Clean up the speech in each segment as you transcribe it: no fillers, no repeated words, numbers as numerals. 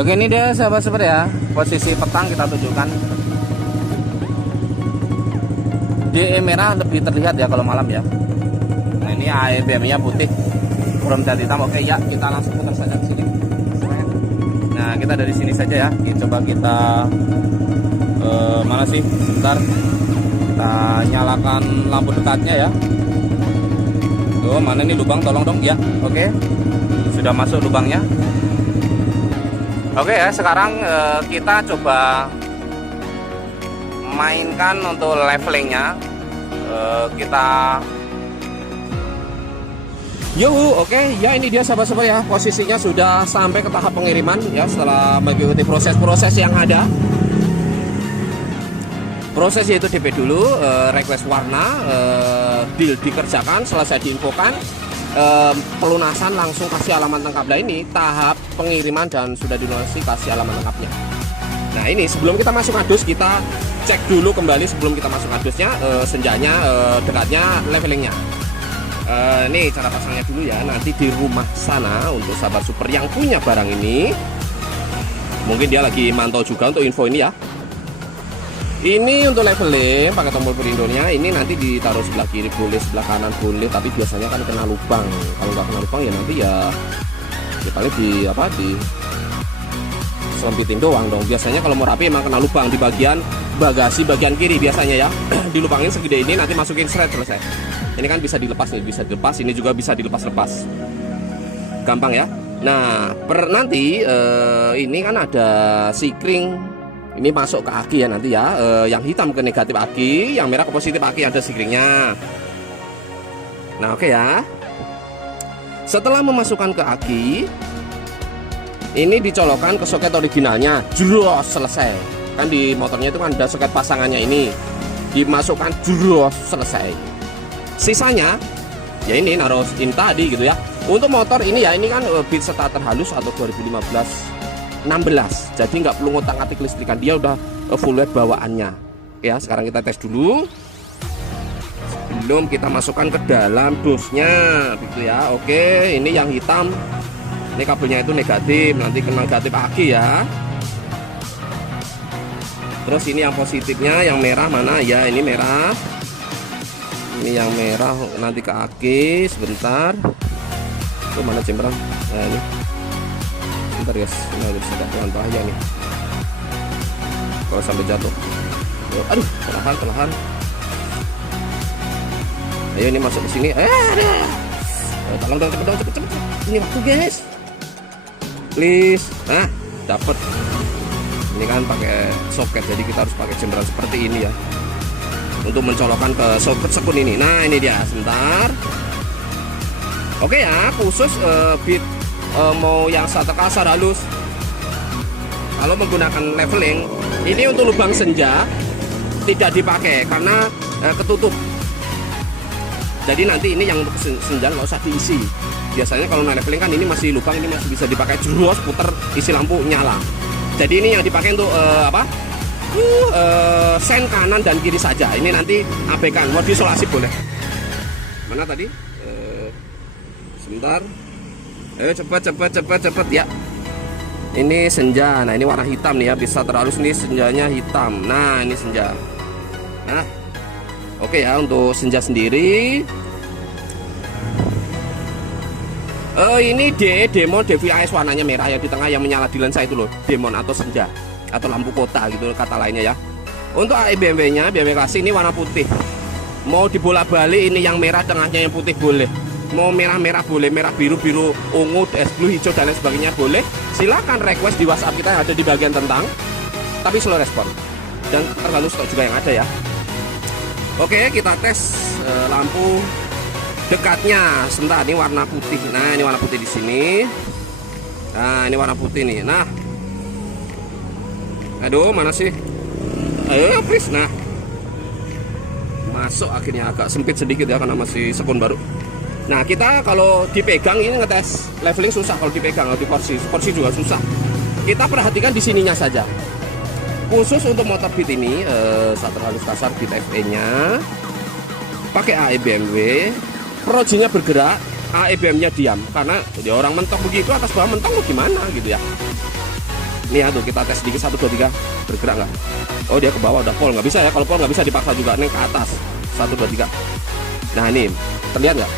Oke, ini dia sahabat-sahabat ya, posisi petang kita tunjukkan. DE merah lebih terlihat ya kalau malam ya. Nah ini AEBM nya putih, chrome dan hitam. Oke ya, kita langsung putar saja ke sini. Nah kita dari sini saja ya. Coba kita mana sih? Sebentar, kita nyalakan lampu dekatnya ya. Tuh mana nih lubang, tolong dong ya. Oke, sudah masuk lubangnya. Oke ya, sekarang kita coba mainkan untuk levelingnya. Kita oke ya, ini dia sahabat-sahabat ya, posisinya sudah sampai ke tahap pengiriman ya, setelah mengikuti proses-proses yang ada. Proses yaitu DP dulu, request warna, deal dikerjakan, selesai diinfokan, pelunasan langsung kasih alamat lengkap. Nah ini tahap pengiriman dan sudah dilunasi, kasih alamat lengkapnya. Nah ini sebelum kita masuk kardus, kita cek dulu kembali sebelum kita masuk kardusnya, senjanya, dekatnya, levelingnya. Ini cara pasangnya dulu ya, nanti di rumah sana untuk sahabat super yang punya barang ini, mungkin dia lagi mantau juga untuk info ini ya. Ini untuk leveling pakai tombol perindonya, ini nanti ditaruh sebelah kiri boleh, sebelah kanan boleh, tapi biasanya kan kena lubang. Kalau nggak kena lubang ya nanti ya paling di selempitin doang dong. Biasanya kalau mau rapi emang kena lubang di bagian bagasi bagian kiri biasanya ya. Dilubangin segede ini, nanti masukin shred, selesai. Ini kan bisa dilepas nih, bisa dilepas, ini juga bisa dilepas-lepas. Gampang ya. Nah, nanti ini kan ada sikring. Ini masuk ke aki ya nanti ya, yang hitam ke negatif aki, yang merah ke positif aki, ada sikringnya. Nah oke ya. Setelah memasukkan ke aki, ini dicolokkan ke soket originalnya, jros, selesai. Kan di motornya itu kan ada soket pasangannya ini, dimasukkan jros, selesai. Sisanya ya ini naruh in tadi gitu ya. Untuk motor ini ya, ini kan bit starter halus atau 2015 16, jadi nggak perlu ngotak-ngatik listrikan, dia udah full LED bawaannya ya. Sekarang kita tes dulu sebelum kita masukkan ke dalam dosnya gitu ya. Oke, ini yang hitam, ini kabelnya itu negatif, nanti kena negatif aki ya. Terus ini yang positifnya, yang merah mana ya, ini merah, ini yang merah nanti ke aki. Sebentar, itu mana cemberang, nah ini bentar guys, ini harus agak pelan bahaya nih kalau sampai jatuh. Aduh, perlahan. Ayo ini masuk ke sini. Tolong dong, cepet. Ini waktu guys, please. Nah, dapet. Ini kan pakai soket, jadi kita harus pakai jembran seperti ini ya untuk mencolokkan ke soket sekun ini. Nah ini dia, sebentar. Oke ya, khusus bit mau yang starter kasar halus, kalau menggunakan leveling ini untuk lubang senja tidak dipakai karena ketutup. Jadi nanti ini yang untuk senja nggak usah diisi. Biasanya kalau leveling kan ini masih lubang, ini masih bisa dipakai jros, puter, isi lampu, nyala. Jadi ini yang dipakai untuk sen kanan dan kiri saja. Ini nanti abaikan, mau diisolasi boleh. Mana tadi? Sebentar. Ayo cepet ya. Ini senja. Nah ini warna hitam nih ya, bisa terlalu ini senjanya hitam. Nah ini senja. Nah oke ya, untuk senja sendiri ini demon DVIS warnanya merah ya, di tengah yang menyala di lensa itu loh, demon atau senja atau lampu kota gitu kata lainnya ya. Untuk BMW nya, BMW klasik ini warna putih. Mau dibolak-balik ini yang merah, tengahnya yang putih boleh. Mau merah-merah boleh, merah biru ungu, es blue, hijau dan lain sebagainya boleh. Silakan request di WhatsApp kita yang ada di bagian tentang, tapi slow respon dan tergantung stok juga yang ada ya. Oke, kita tes lampu dekatnya. Sebentar, ini warna putih. Nah ini warna putih di sini. Nah ini warna putih nih. Nah aduh, mana sih? Ayo please. Nah masuk, akhirnya agak sempit sedikit ya karena masih sekun baru. Nah kita kalau dipegang ini ngetes leveling susah, kalau dipegang, kalau di porsi juga susah. Kita perhatikan di sininya saja. Khusus untuk motor beat ini starter halus kasar beat FE nya pakai AEBMW, projinya bergerak, AEBM nya diam, karena ya orang mentok begitu atas bawah mentok gimana gitu ya. Nih ya tuh, kita tes sedikit 1 2 3. Bergerak nggak? Oh dia ke bawah udah pol, nggak bisa ya. Kalau pol nggak bisa dipaksa juga. Nih ke atas 1 2 3. Nah ini terlihat nggak?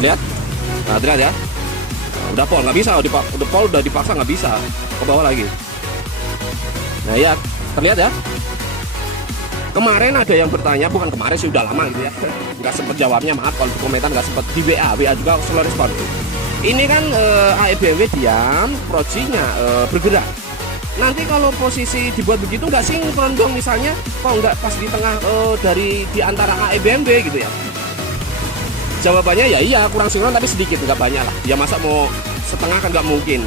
Terlihat? Nah terlihat ya. Nah, udah pol nggak bisa. Udah pol udah dipaksa nggak bisa. Ke bawah lagi. Nah ya terlihat ya. Kemarin ada yang bertanya, bukan kemarin sih, udah lama gitu ya. Nggak sempet jawabnya, maaf kalau di komentar nggak sempet, di WA juga slow respon. Ini kan BMW diam, projinya bergerak. Nanti kalau posisi dibuat begitu nggak sinkron dong, misalnya kok nggak pas di tengah di antara BMW gitu ya. Jawabannya ya iya, kurang sinkron tapi sedikit, nggak banyak lah. Ya masa mau setengah kan nggak mungkin.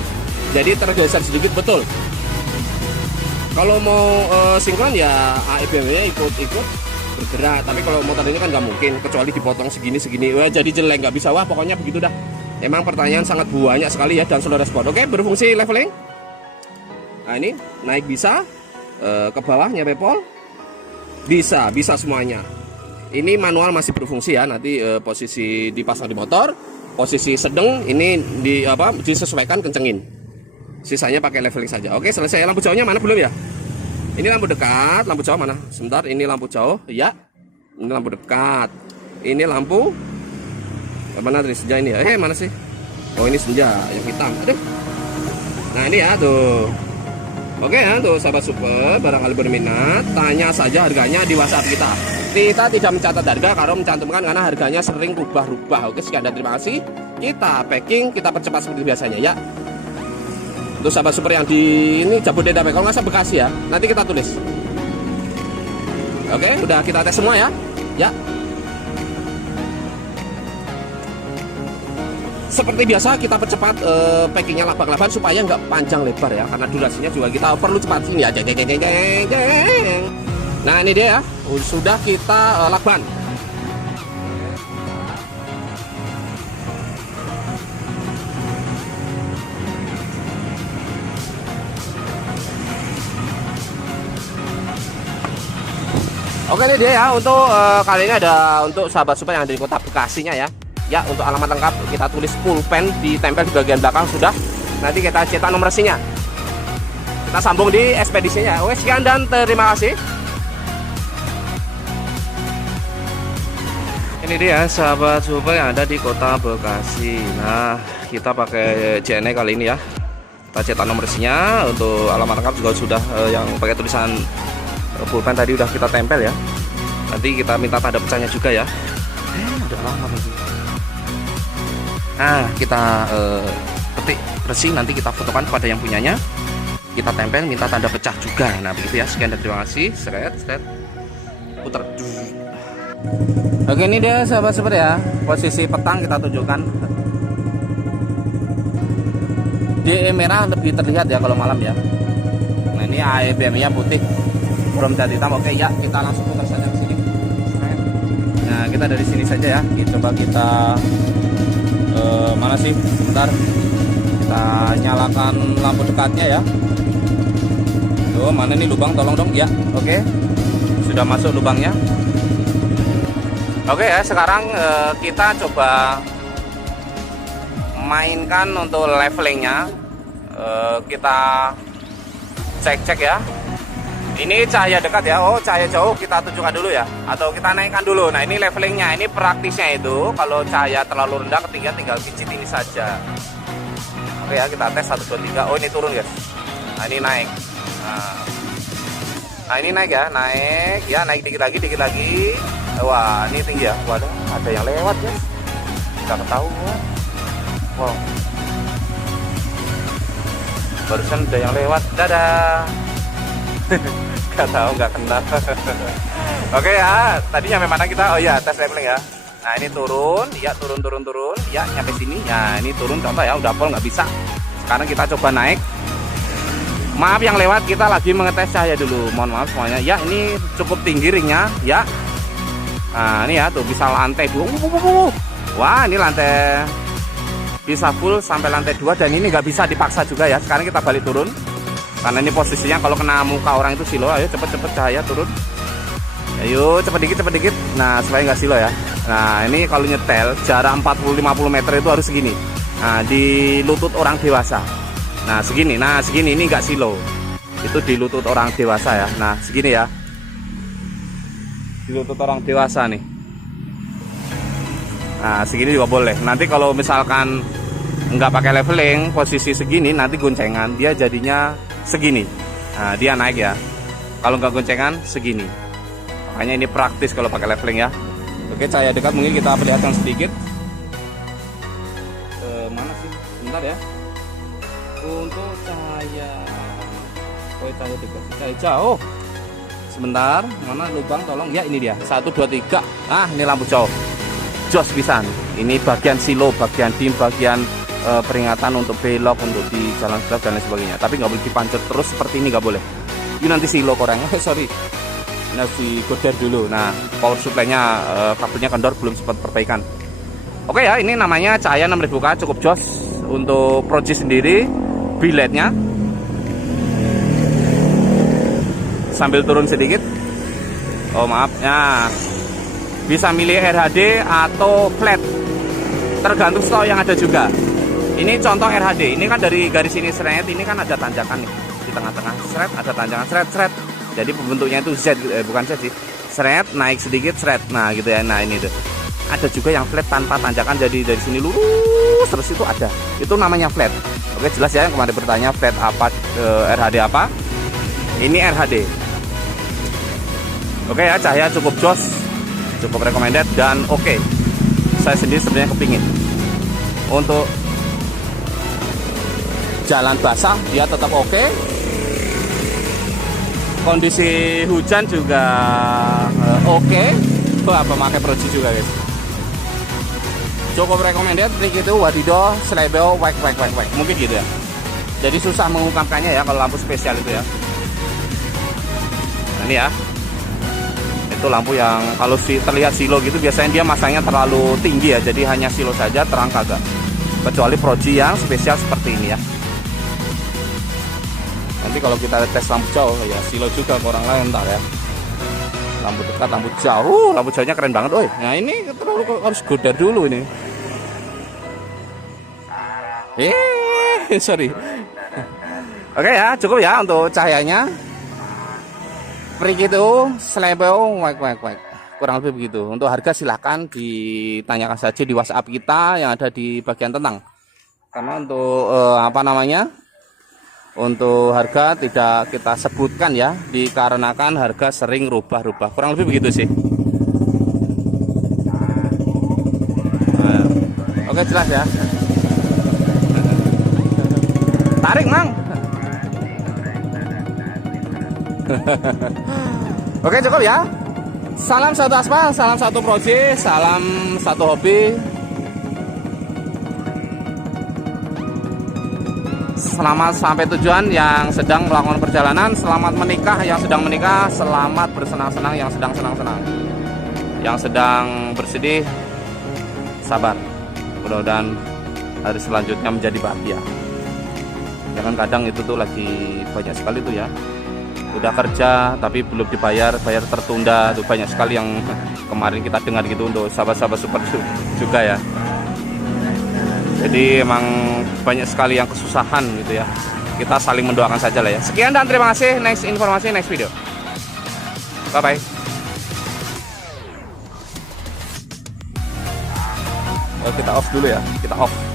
Jadi tergeser sedikit, betul. Kalau mau sinkron ya BMW ikut bergerak. Tapi kalau motor ini kan nggak mungkin, kecuali dipotong segini. Wah jadi jelek, nggak bisa. Wah pokoknya begitu dah. Emang pertanyaan sangat banyak sekali ya dan slow respon. Oke, berfungsi leveling. Nah ini naik bisa, ke bawah nyampe pol bisa semuanya. Ini manual masih berfungsi ya. Nanti posisi dipasang di motor, posisi sedang ini disesuaikan kencengin. Sisanya pakai leveling saja. Oke, selesai. Lampu jauhnya mana belum ya? Ini lampu dekat, lampu jauh mana? Sebentar, ini lampu jauh. Ya, ini lampu dekat. Ini lampu mana tadi senja ini ya? Mana sih? Oh ini senja yang hitam. Aduh. Nah ini ya tuh. Oke ya tuh sahabat super, barangkali berminat, tanya saja harganya di WhatsApp kita. Kita tidak mencatat harga karena mencantumkan karena harganya sering rubah-rubah. Oke, sekian dan terima kasih. Kita packing, kita percepat seperti biasanya ya. Untuk sahabat super yang di ini Jabodetabek, kalau nggak salah Bekasi ya, nanti kita tulis. Oke, udah kita tes semua ya. Ya. Seperti biasa kita percepat packingnya labak-laban supaya nggak panjang lebar ya, karena durasinya juga kita perlu cepat sini ya. Nah ini dia ya, sudah kita lakban. Oke ini dia ya, untuk kali ini ada untuk sahabat super yang ada di kota Bekasinya ya. Ya, untuk alamat lengkap kita tulis pulpen, ditempel di bagian belakang sudah. Nanti kita cetak nomor resinya. Kita sambung di ekspedisinya. Oke, sekian dan terima kasih. Ini dia sahabat super yang ada di kota Bekasi. Nah, kita pakai JNE kali ini ya. Kita cetak nomor resinya. Untuk alamat lengkap juga sudah yang pakai tulisan pulpen tadi udah kita tempel ya. Nanti kita minta tanda pecahnya juga ya. Udah lama lagi. Nah kita petik resi, nanti kita fotokan kepada yang punyanya, kita tempel, minta tanda pecah juga. Nah begitu ya, sekian dan terima kasih. Seret putar. Oke ini dia sahabat super ya, posisi petang kita tunjukkan. DE merah lebih terlihat ya kalau malam ya. Nah ini AEBM nya putih, chrome cat hitam. Oke ya, kita langsung putar saja ke sini. Nah kita dari sini saja ya, coba kita mana sih, sebentar kita nyalakan lampu dekatnya ya. Tuh mana nih lubang, tolong dong ya. Oke, sudah masuk lubangnya. Oke ya, sekarang kita coba mainkan untuk levelingnya. Kita cek ya. Ini cahaya dekat ya. Oh cahaya jauh kita tunjukkan dulu ya, atau kita naikkan dulu. Nah ini levelingnya, ini praktisnya itu kalau cahaya terlalu rendah ketinggian tinggal pijit ini saja. Oke ya, kita tes 1 2 3. Oh ini turun guys. Nah ini naik. Nah ini naik ya, naik dikit lagi. Wah ini tinggi ya. Waduh, ada yang lewat guys. Nggak ketahuan. Wow. Barusan ada yang lewat. Dadah. Gak tahu, nggak kenal. Oke ya, tadi nyampe mana kita? Oh ya, tes leveling ya. Nah ini turun, ya turun, ya nyampe sini. Ya ini turun, contoh ya, udah pol nggak bisa. Sekarang kita coba naik. Maaf yang lewat, kita lagi mengetes cahaya dulu. Mohon maaf semuanya. Ya ini cukup tinggi ringnya, ya. Nah ini ya, tuh bisa lantai 2. Wah ini lantai bisa full sampai lantai 2 dan ini nggak bisa dipaksa juga ya. Sekarang kita balik turun. Karena ini posisinya kalau kena muka orang itu silo. Ayo cepet cahaya turun. Ayo cepet dikit. Nah supaya nggak silo ya. Nah ini kalau nyetel jarak 40-50 meter itu harus segini. Nah, di lutut orang dewasa. Nah segini ini enggak silo. Itu di lutut orang dewasa ya. Nah segini ya. Di lutut orang dewasa nih. Nah segini juga boleh. Nanti kalau misalkan nggak pakai leveling, posisi segini nanti goncengan dia jadinya segini. Nah dia naik ya. Kalau nggak goncengan segini. Makanya ini praktis kalau pakai leveling ya. Oke, cahaya dekat mungkin kita perlihatkan sedikit. Mana sih? Sebentar ya. Untuk cahaya, cahaya dekat, cahaya jauh. Sebentar, mana lubang? Tolong ya, ini dia. 1, 2, 3. Ah, ini lampu jauh. Jos pisan. Ini bagian silo, bagian dim, bagian peringatan untuk belok, untuk di jalan gelap dan lain sebagainya. Tapi nggak boleh dipancur terus seperti ini, nggak boleh. Ini nanti silo korengnya. Sorry. Nah, digoder dulu. Nah, power supply-nya kabelnya kendor, belum sempat perbaikan. Oke ya, ini namanya cahaya 6000K, cukup jos. Untuk Proji sendiri, biletnya sambil turun sedikit. Oh maaf, ya bisa milih RHD atau flat, tergantung stok yang ada juga. Ini contoh RHD. Ini kan dari garis ini seret, ini kan ada tanjakan nih di tengah-tengah, seret, ada tanjakan seret. Jadi bentuknya itu Z, bukan Z sih, seret, naik sedikit seret. Nah gitu ya. Nah ini tuh ada juga yang flat tanpa tanjakan, jadi dari sini lurus terus itu ada. Itu namanya flat. Oke, jelas ya yang kemarin bertanya flat apa, RHD apa. Ini RHD. Oke ya, cahaya cukup jos, cukup recommended dan oke. Saya sendiri sebenarnya kepingin untuk jalan basah dia tetap oke. Kondisi hujan juga oke. Apa pakai Proji juga guys. Cukup recommended. Trik itu wadido, selebeo, wek. Mungkin gitu ya. Jadi susah mengungkapkannya ya kalau lampu spesial itu ya. Nah, ini ya. Itu lampu yang kalau terlihat silo gitu biasanya dia masangnya terlalu tinggi ya. Jadi hanya silo saja, terang kagak. Kecuali Proji yang spesial seperti ini ya. Nanti kalau kita tes lampu jauh ya silo juga ke orang lain ntar ya. Lampu dekat, lampu jauh, lampu jauhnya keren banget, oi. Nah ini terlalu harus goder dulu ini. Sorry. Oke ya, cukup ya untuk cahayanya. Prik itu, selebeo, wek. Kurang lebih begitu. Untuk harga silahkan ditanyakan saja di WhatsApp kita yang ada di bagian tentang. Karena untuk untuk harga tidak kita sebutkan ya, dikarenakan harga sering rubah-rubah. Kurang lebih begitu sih. Nah, oke jelas ya. Tarik mang. Oke cukup ya. Salam satu aspal, salam satu Proji, salam satu hobi. Selamat sampai tujuan yang sedang melakukan perjalanan. Selamat menikah yang sedang menikah. Selamat bersenang-senang yang sedang senang-senang. Yang sedang bersedih, sabar. Mudah-mudahan hari selanjutnya menjadi bahagia. Jangan kadang itu tuh lagi banyak sekali tuh ya. Udah kerja tapi belum dibayar, bayar tertunda. Tuh banyak sekali yang kemarin kita dengar gitu untuk sahabat-sahabat super juga ya. Jadi emang banyak sekali yang kesusahan gitu ya. Kita saling mendoakan saja lah ya. Sekian dan terima kasih. Next informasi, next video. Bye bye. Kita off dulu ya. Kita off.